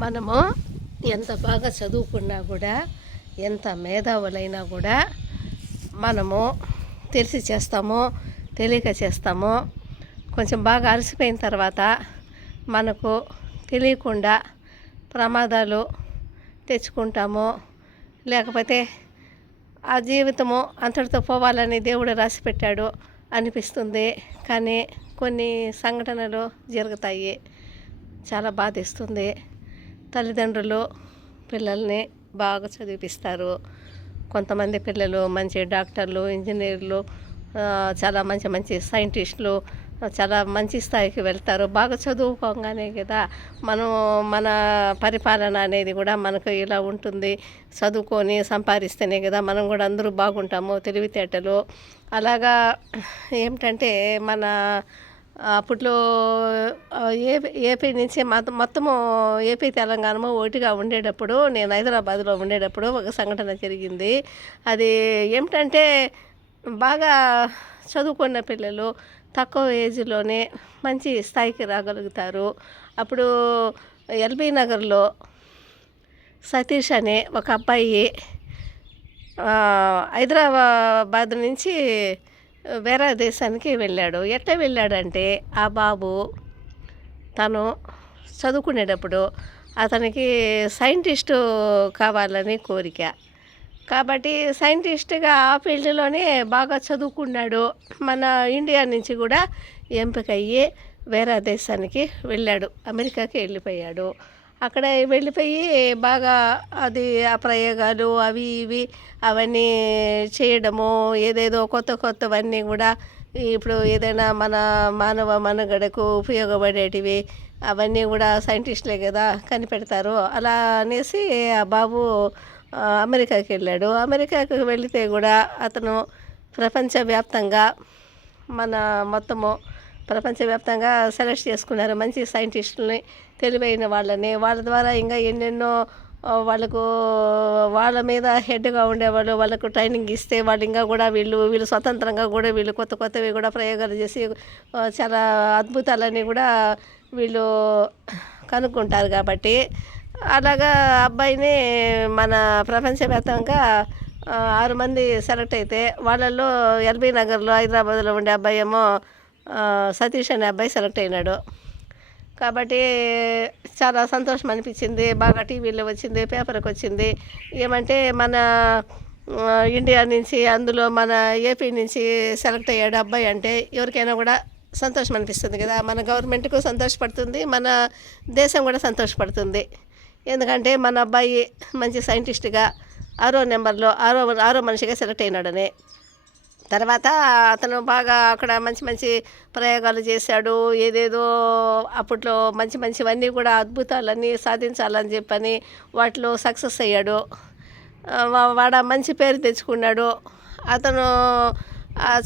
మనము ఎంత బాగా చదువుకున్నా కూడా, ఎంత మేధావులైనా కూడా మనము తెలిసి చేస్తామో తెలియక చేస్తామో, కొంచెం బాగా అలసిపోయిన తర్వాత మనకు తెలియకుండా ప్రమాదాలు తెచ్చుకుంటాము. లేకపోతే ఆ జీవితము అంతటితో పోవాలని దేవుడు రాసిపెట్టాడు అనిపిస్తుంది. కానీ కొన్ని సంఘటనలు జరుగుతాయి, చాలా బాధేస్తుంది. తల్లిదండ్రులు పిల్లల్ని బాగా చదివిపిస్తారు. కొంతమంది పిల్లలు మంచి డాక్టర్లు, ఇంజనీర్లు, చాలా మంచి మంచి సైంటిస్టులు, చాలా మంచి స్థాయికి వెళ్తారు. బాగా చదువుకోగానే కదా మన పరిపాలన అనేది కూడా మనకు ఇలా ఉంటుంది. చదువుకొని సంపాదిస్తేనే కదా మనం కూడా అందరూ బాగుంటాము. తెలివితేటలు అలాగా ఏమిటంటే మన అప్పట్లో ఏపీ నుంచి మొత్తము ఏపీ తెలంగాణ ఒకటిగా ఉండేటప్పుడు, నేను హైదరాబాద్లో ఉండేటప్పుడు ఒక సంఘటన జరిగింది. అది ఏమిటంటే బాగా చదువుకున్న పిల్లలు తక్కువ ఏజ్లోనే మంచి స్థాయికి రాగలుగుతారు. అప్పుడు ఎల్బీ నగర్లో సతీష్ అనే ఒక అబ్బాయి హైదరాబాద్ నుంచి వేరే దేశానికి వెళ్ళాడు. ఎట్లా వెళ్ళాడంటే, ఆ బాబు తను చదువుకునేటప్పుడు అతనికి సైంటిస్టు కావాలని కోరిక. కాబట్టి సైంటిస్ట్గా ఆ ఫీల్డ్లోనే బాగా చదువుకున్నాడు. మన ఇండియా నుంచి కూడా ఎంపికయ్యి వేరే దేశానికి వెళ్ళాడు, అమెరికాకి వెళ్ళిపోయాడు. అక్కడ వెళ్ళిపోయి బాగా అది ఆ ప్రయోగాలు అవి ఇవి అవన్నీ చేయడము, ఏదేదో కొత్త కొత్తవన్నీ కూడా ఇప్పుడు ఏదైనా మన మానవ మనుగడకు ఉపయోగపడేటివి అవన్నీ కూడా సైంటిస్టులే కదా కనిపెడతారు. అలా అనేసి ఆ బాబు అమెరికాకి వెళ్ళాడు. అమెరికాకి వెళితే కూడా అతను ప్రపంచవ్యాప్తంగా మన మొత్తము ప్రపంచవ్యాప్తంగా సెలెక్ట్ చేసుకున్నారు మంచి సైంటిస్టులని, తెలివైన వాళ్ళని. వాళ్ళ ద్వారా ఇంకా ఎన్నెన్నో వాళ్ళ మీద హెడ్గా ఉండేవాళ్ళు వాళ్ళకు ట్రైనింగ్ ఇస్తే వాళ్ళు ఇంకా కూడా వీళ్ళు స్వతంత్రంగా కూడా వీళ్ళు కొత్త కొత్తవి కూడా ప్రయోగాలు చేసి చాలా అద్భుతాలని కూడా వీళ్ళు కనుక్కుంటారు. కాబట్టి అలాగా అబ్బాయిని మన ప్రపంచవ్యాప్తంగా 6 మంది సెలెక్ట్ అయితే, వాళ్ళల్లో ఎల్బీ నగర్లో హైదరాబాద్లో ఉండే అబ్బాయి ఏమో సతీష్ అనే అబ్బాయి సెలెక్ట్ అయినాడు. కాబట్టి చాలా సంతోషం అనిపించింది. బాగా టీవీలో వచ్చింది, పేపర్కి వచ్చింది. ఏమంటే మన ఇండియా నుంచి, అందులో మన ఏపీ నుంచి సెలెక్ట్ అయ్యాడు అబ్బాయి అంటే ఎవరికైనా కూడా సంతోషం అనిపిస్తుంది కదా. మన గవర్నమెంట్కు సంతోషపడుతుంది, మన దేశం కూడా సంతోషపడుతుంది. ఎందుకంటే మన అబ్బాయి మంచి సైంటిస్ట్గా 6వ నెంబర్లో ఆరో మనిషిగా సెలెక్ట్ అయినాడని. తర్వాత అతను బాగా అక్కడ మంచి మంచి ప్రయోగాలు చేశాడు. ఏదేదో అప్పట్లో మంచి మంచివన్నీ కూడా అద్భుతాలన్నీ సాధించాలని చెప్పని వాటిలో సక్సెస్ అయ్యాడు. వాడ మంచి పేరు తెచ్చుకున్నాడు. అతను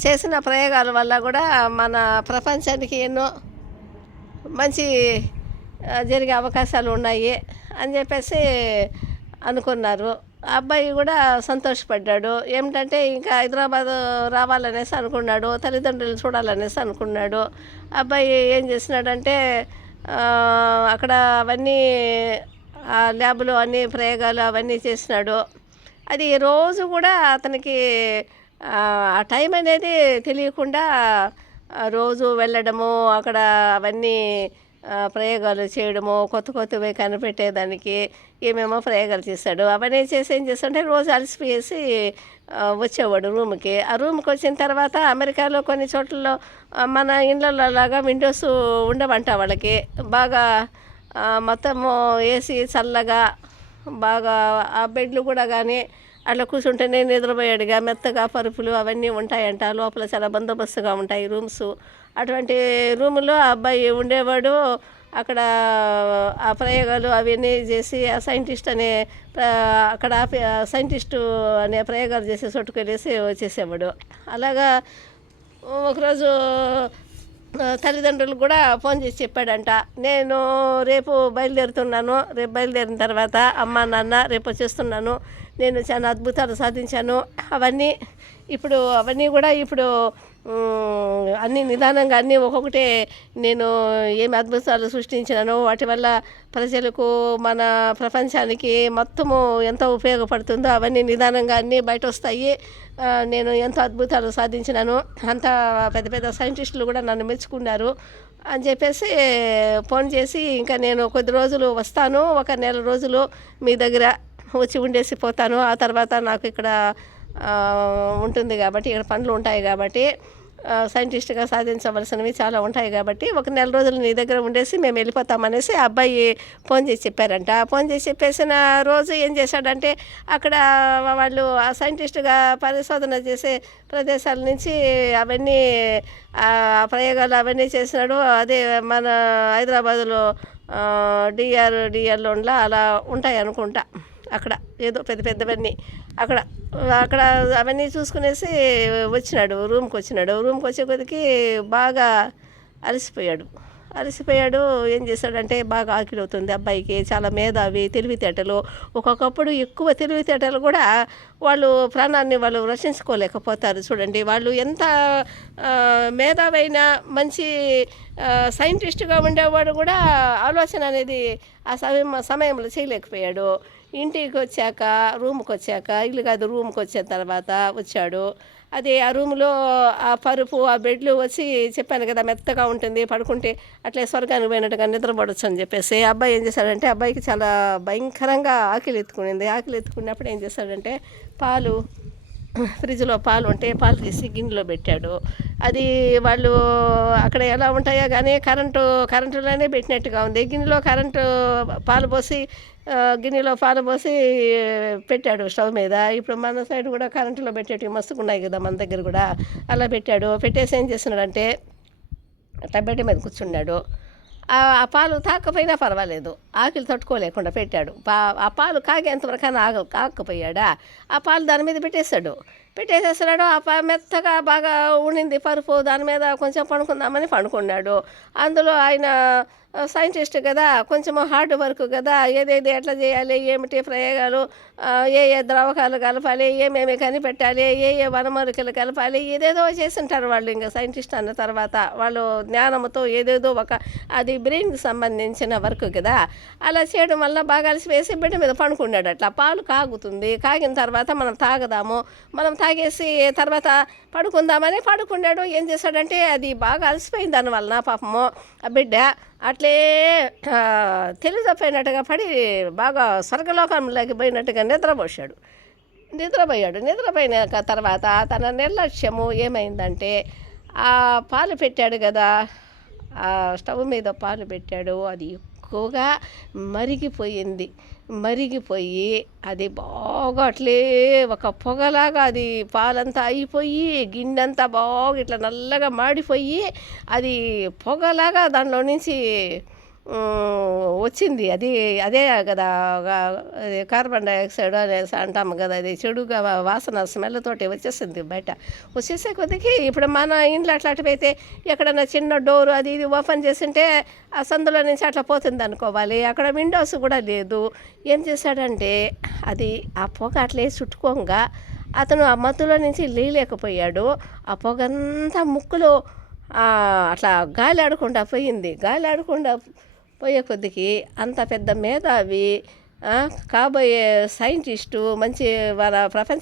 చేసిన ప్రయోగాల వల్ల కూడా మన ప్రపంచానికి ఎన్నో మంచి జరిగే అవకాశాలు ఉన్నాయి అని చెప్పేసి అనుకున్నారు. అబ్బాయి కూడా సంతోషపడ్డాడు. ఏమిటంటే ఇంకా హైదరాబాద్ రావాలనేసి అనుకున్నాడు, తల్లిదండ్రులు చూడాలనేసి అనుకున్నాడు. అబ్బాయి ఏం చేసినాడంటే అక్కడ అవన్నీ ల్యాబ్లో అన్ని ప్రయోగాలు అవన్నీ చేసినాడు. అది రోజు కూడా అతనికి ఆ టైం అనేది తెలియకుండా రోజు వెళ్ళడము, అక్కడ అవన్నీ ప్రయోగాలు చేయడము, కొత్త కొత్తవి కనిపెట్టేదానికి ఏమేమో ప్రయోగాలు చేశాడు. అవన్నీ చేసి ఏం చేస్తుంటే రోజు అలసిపోయేసి వచ్చేవాడు రూమ్కి. ఆ రూమ్కి వచ్చిన తర్వాత అమెరికాలో కొన్ని చోట్లలో మన ఇళ్ళల్లో లాగా విండోస్ ఉండవంట వాళ్ళకి. బాగా మొత్తము ఏసీ చల్లగా బాగా ఆ బెడ్లు కూడా కానీ అట్లా కూర్చుంటేనే నిద్రపోయాడుగా, మెత్తగా పరుపులు అవన్నీ ఉంటాయంట. లోపల చాలా బందోబస్తుగా ఉంటాయి రూమ్స్. అటువంటి రూములో అబ్బాయి ఉండేవాడు. అక్కడ ఆ ప్రయోగాలు అవన్నీ చేసి ఆ సైంటిస్ట్ అనే అక్కడ సైంటిస్టు అనే ప్రయోగాలు చేసి చోటుకెళ్ళేసి వచ్చేసేవాడు. అలాగా ఒకరోజు తల్లిదండ్రులు కూడా ఫోన్ చేసి చెప్పాడంట, నేను రేపు బయలుదేరుతున్నాను, రేపు బయలుదేరిన తర్వాత అమ్మ నాన్న రేపు వచ్చేస్తున్నాను, నేను చాలా అద్భుతాలు సాధించాను. అవన్నీ కూడా ఇప్పుడు అన్నీ నిదానంగా అన్నీ ఒక్కొక్కటే నేను ఏమి అద్భుతాలు సృష్టించినానో వాటి వల్ల ప్రజలకు మన ప్రపంచానికి మొత్తము ఎంత ఉపయోగపడుతుందో అవన్నీ నిదానంగా అన్నీ బయట వస్తాయి. నేను ఎంతో అద్భుతాలు సాధించినాను, అంత పెద్ద పెద్ద సైంటిస్టులు కూడా నన్ను మెచ్చుకున్నారు అని చెప్పేసి ఫోన్ చేసి, ఇంకా నేను కొద్ది రోజులు వస్తాను, ఒక నెల రోజులు మీ దగ్గర వచ్చి ఉండేసి పోతాను, ఆ తర్వాత నాకు ఇక్కడ ఉంటుంది కాబట్టి, ఇక్కడ పనులు ఉంటాయి కాబట్టి, సైంటిస్ట్గా సాధించవలసినవి చాలా ఉంటాయి కాబట్టి ఒక నెల రోజులు నీ దగ్గర ఉండేసి మేము వెళ్ళిపోతామనేసి ఆ అబ్బాయి ఫోన్ చేసి చెప్పారంట. ఫోన్ చేసి చెప్పేసిన రోజు ఏం చేశాడంటే, అక్కడ వాళ్ళు ఆ సైంటిస్ట్గా పరిశోధన చేసే ప్రదేశాల నుంచి అవన్నీ ప్రయోగాలు అవన్నీ చేసినాడు. అదే మన హైదరాబాదులో డిఆర్డిఎల్లోన్లా అలా ఉంటాయి అనుకుంటా, అక్కడ ఏదో పెద్ద పెద్దవన్నీ అక్కడ అక్కడ అవన్నీ చూసుకునేసి వచ్చినాడు, రూమ్కి వచ్చే కొద్దికి బాగా అలసిపోయాడు. ఏం చేశాడంటే, బాగా ఆకలి అవుతుంది అబ్బాయికి, చాలా మేధావి, తెలివితేటలు, ఒక్కొక్కప్పుడు ఎక్కువ తెలివితేటలు కూడా వాళ్ళు ప్రాణాన్ని వాళ్ళు రక్షించుకోలేకపోతారు. చూడండి, వాళ్ళు ఎంత మేధావైన మంచి సైంటిస్ట్గా ఉండేవాడు కూడా ఆలోచన అనేది ఆ సమయంలో చేయలేకపోయాడు. ఇంటికి వచ్చాక, ఇల్లు కాదు రూమ్కి వచ్చిన తర్వాత వచ్చాడు. అది ఆ రూమ్లో ఆ పరుపు, ఆ బెడ్లు వచ్చి చెప్పాను కదా మెత్తగా ఉంటుంది, పడుకుంటే అట్లే స్వర్గానికి పోయినట్టుగా నిద్రపడవచ్చు అని చెప్పేసి అబ్బాయి ఏం చేశాడంటే, అబ్బాయికి చాలా భయంకరంగా ఆకలి ఎత్తుకున్నప్పుడు ఏం చేశాడంటే, ఫ్రిడ్జ్లో పాలు ఉంటే పాలు తీసి గిన్నెలో పెట్టాడు. అది వాళ్ళు అక్కడ ఎలా ఉంటాయో కానీ కరెంటులోనే పెట్టినట్టుగా ఉంది. గిన్నెలో గిన్నెలో పాలు పోసి పెట్టాడు స్టవ్ మీద. ఇప్పుడు మన సైడ్ కూడా కరెంటులో పెట్టేటివి మస్తుగా ఉన్నాయి కదా మన దగ్గర కూడా, అలా పెట్టాడు. పెట్టేసి ఏం చేస్తున్నాడంటే, అట్లా బెడ్ మీద కూర్చున్నాడు. ఆ పాలు తాకపోయినా పర్వాలేదు, ఆకలి తట్టుకోలేకుండా పెట్టాడు. ఆ పాలు కాగేంతవరకైనా కాకపోయాడా, ఆ పాలు దాని మీద పెట్టేసేసాడు. ఆ మెత్తగా బాగా ఉండింది పరుపు, దాని మీద కొంచెం పడుకుందామని పడుకున్నాడు. అందులో ఆయన సైంటిస్ట్ కదా, కొంచెం హార్డ్ వర్క్ కదా, ఏదేది ఎట్లా చేయాలి, ఏమిటి ప్రయోగాలు, ఏ ద్రవకాలు కలపాలి, ఏమేమి కనిపెట్టాలి, ఏ వనమూలికలు కలపాలి, ఏదేదో చేస్తుంటారు వాళ్ళు. ఇంకా సైంటిస్ట్ అన్న తర్వాత వాళ్ళు జ్ఞానంతో ఏదేదో అది బ్రెయిన్కి సంబంధించిన వర్క్ కదా, అలా చేయడం వల్ల బాగా అలసివేసి బిడ్డ మీద పడుకున్నాడు. అట్లా పాలు కాగిన తర్వాత మనం తాగేసి తర్వాత పడుకుందామని పడుకున్నాడు. ఏం చేశాడంటే, అది బాగా అలసిపోయింది దానివల్ల పాపము ఆ బిడ్డ అట్లే తెలివి తప్పినట్టుగా పడి బాగా స్వర్గలోకంలోకి పోయినట్టుగా నిద్రపోయిన తర్వాత తన నిర్లక్ష్యము ఏమైందంటే, ఆ పాలు పెట్టాడు కదా, ఆ స్టవ్ మీద పాలు పెట్టాడు, అది ఎక్కువగా మరిగిపోయి అది బాగా అట్లే ఒక పొగలాగా అది పాలంతా అయిపోయి గిన్నెంతా బాగా ఇట్లా నల్లగా మాడిపోయి అది పొగలాగా దానిలో నుంచి వచ్చింది. అదే కదా కార్బన్ డైఆక్సైడ్ అనేసి అంటాము కదా, అది చెడుగా వాసన స్మెల్ తోటి వచ్చేసింది బయట. వచ్చేసే కొద్దికి ఇప్పుడు మన ఇంట్లో అట్లాంటివైతే ఎక్కడన్నా చిన్న డోరు అది ఇది ఓపెన్ చేసింటే ఆ సందులో నుంచి అట్లా పోతుంది అనుకోవాలి, అక్కడ విండోస్ కూడా లేదు. ఏం చేశాడంటే, అది ఆ పొగ అట్లే చుట్టుకోగా అతను ఆ మత్తులో నుంచి లేలేకపోయాడు. ఆ పొగంతా ముక్కులో అట్లా గాలి ఆడకుండా పోయే కొద్దికి అంత పెద్ద మేధావి, కాబోయే సైంటిస్టు, మంచి వాళ్ళ ప్రపంచ